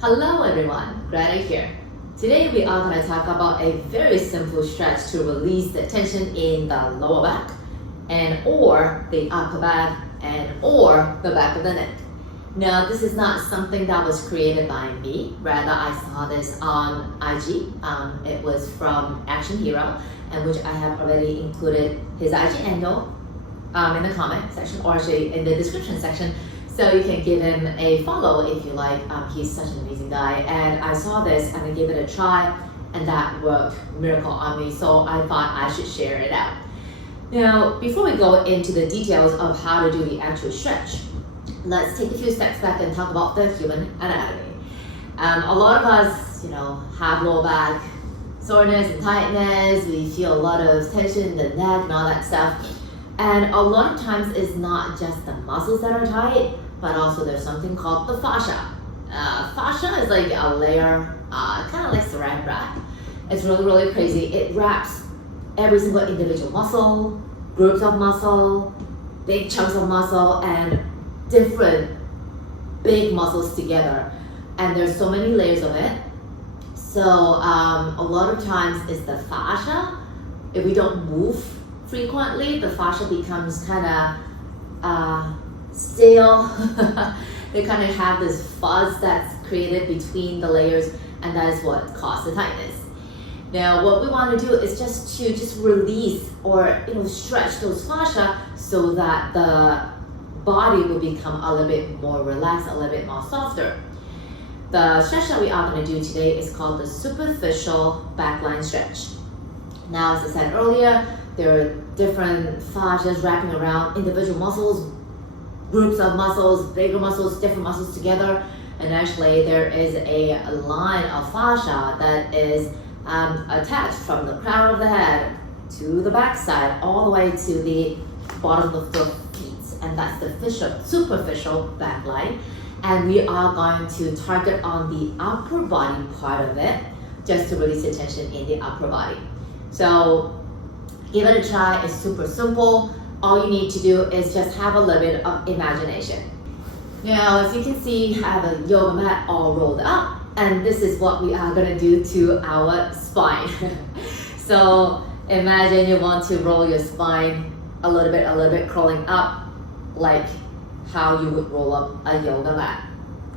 Hello everyone, Greta here. Today we are going to talk about a very simple stretch to release the tension in the lower back and or the upper back and or the back of the neck. Now this is not something that was created by me, rather I saw this on IG. It was from Action Hero, and which I have already included his IG handle in the comment section or actually in the description section. So you can give him a follow if you like. He's such an amazing guy. And I saw this and I gave it a try and that worked miracle on me. So I thought I should share it out. Now, before we go into the details of how to do the actual stretch, let's take a few steps back and talk about the human anatomy. A lot of us, have lower back soreness and tightness. We feel a lot of tension in the neck and all that stuff. And a lot of times it's not just the muscles that are tight, but also there's something called the fascia. Fascia is like a layer, kind of like saran wrap. It's really, really crazy. It wraps every single individual muscle, groups of muscle, big chunks of muscle, and different big muscles together. And there's so many layers of it. So a lot of times it's the fascia. If we don't move frequently, the fascia becomes kind of stale. They kind of have this fuzz that's created between the layers, and that is what causes the tightness. Now, what we want to do is just release or stretch those fascia so that the body will become a little bit more relaxed, a little bit more softer. The stretch that we are going to do today is called the superficial backline stretch. Now, as I said earlier, there are different fascias wrapping around individual muscles, groups of muscles, bigger muscles, different muscles together. And actually there is a line of fascia that is attached from the crown of the head to the backside, all the way to the bottom of the feet. And that's the superficial backline. And we are going to target on the upper body part of it, just to release the tension in the upper body. So give it a try. It's super simple. All you need to do is just have a little bit of imagination. Now, as you can see, I have a yoga mat all rolled up, and this is what we are gonna do to our spine. So imagine you want to roll your spine a little bit, crawling up, like how you would roll up a yoga mat.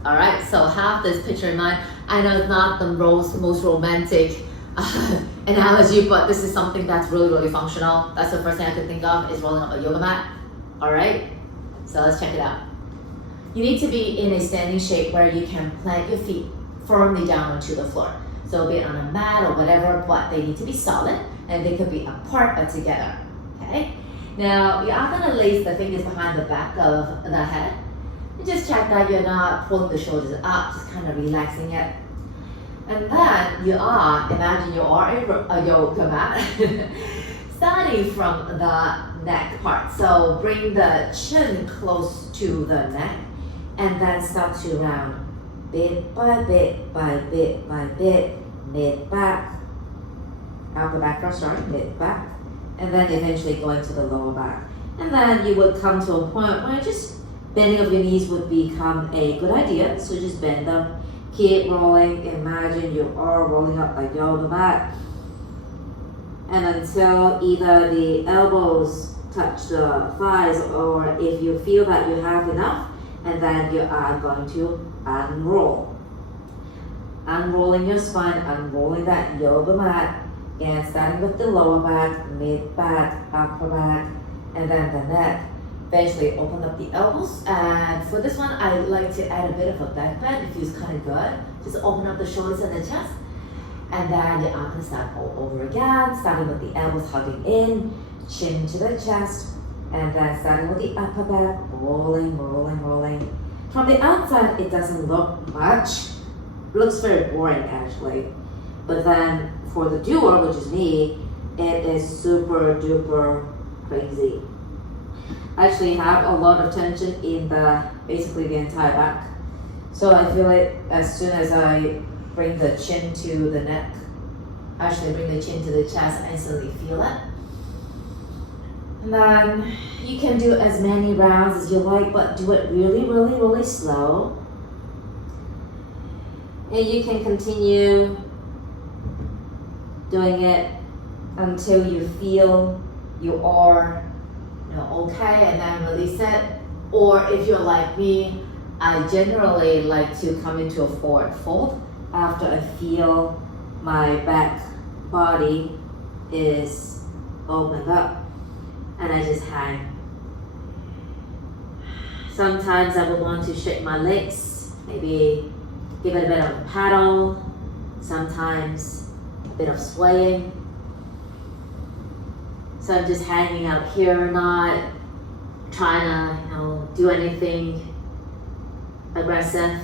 All right, so have this picture in mind. I know it's not the most romantic analogy, but this is something that's really, really functional. That's the first thing I could think of is rolling up a yoga mat. All right, so let's check it out. You need to be in a standing shape where you can plant your feet firmly down onto the floor. So be it on a mat or whatever, but they need to be solid and they could be apart or together, okay? Now, you are gonna lace the fingers behind the back of the head. And just check that you're not pulling the shoulders up, just kind of relaxing it. And then imagine you are a yoga mat, starting from the neck part. So bring the chin close to the neck and then start to round bit by bit by bit by bit, mid back, upper back first, sorry, mid back, and then eventually going to the lower back. And then you would come to a point where just bending of your knees would become a good idea. So just bend them. Keep rolling. Imagine you are rolling up a yoga mat. And until either the elbows touch the thighs, or if you feel that you have enough, and then you are going to unroll. Unrolling your spine, unrolling that yoga mat, and starting with the lower back, mid back, upper back, and then the neck. Eventually open up the elbows, and for this one I like to add a bit of a back bend. It feels kind of good. Just open up the shoulders and the chest, and then you are going to start all over again, starting with the elbows hugging in, chin to the chest, and then starting with the upper back, rolling, rolling, rolling. From the outside it doesn't look much, it looks very boring actually, but then for the doer, which is me, it is super duper crazy. I actually have a lot of tension in basically the entire back. So I feel it as soon as I bring the chin to the neck, actually bring the chin to the chest, I instantly feel it. And then you can do as many rounds as you like, but do it really, really, really slow. And you can continue doing it until you feel you are okay, and then release it. Or if you're like me, I generally like to come into a forward fold after I feel my back body is opened up, and I just hang. Sometimes I would want to shake my legs, maybe give it a bit of a paddle, sometimes a bit of swaying. So I'm just hanging out here, not trying to, do anything aggressive.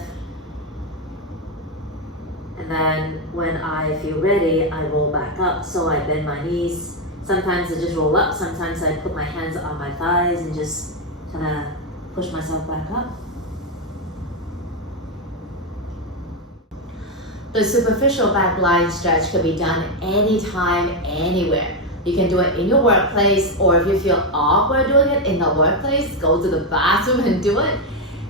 And then when I feel ready, I roll back up. So I bend my knees. Sometimes I just roll up. Sometimes I put my hands on my thighs and just kind of push myself back up. The superficial backline stretch can be done anytime, anywhere. You can do it in your workplace, or if you feel awkward doing it in the workplace, go to the bathroom and do it.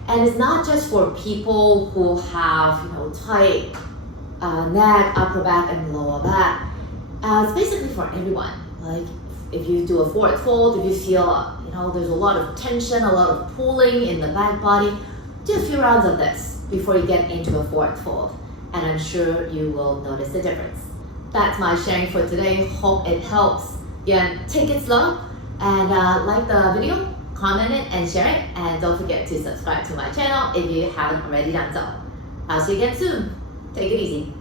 And it's not just for people who have, tight neck, upper back, and lower back. It's basically for everyone. Like if you do a forward fold, if you feel, there's a lot of tension, a lot of pulling in the back body, do a few rounds of this before you get into a forward fold. And I'm sure you will notice the difference. That's my sharing for today. Hope it helps. Again, take it slow and like the video, comment it and share it. And don't forget to subscribe to my channel if you haven't already done so. I'll see you again soon. Take it easy.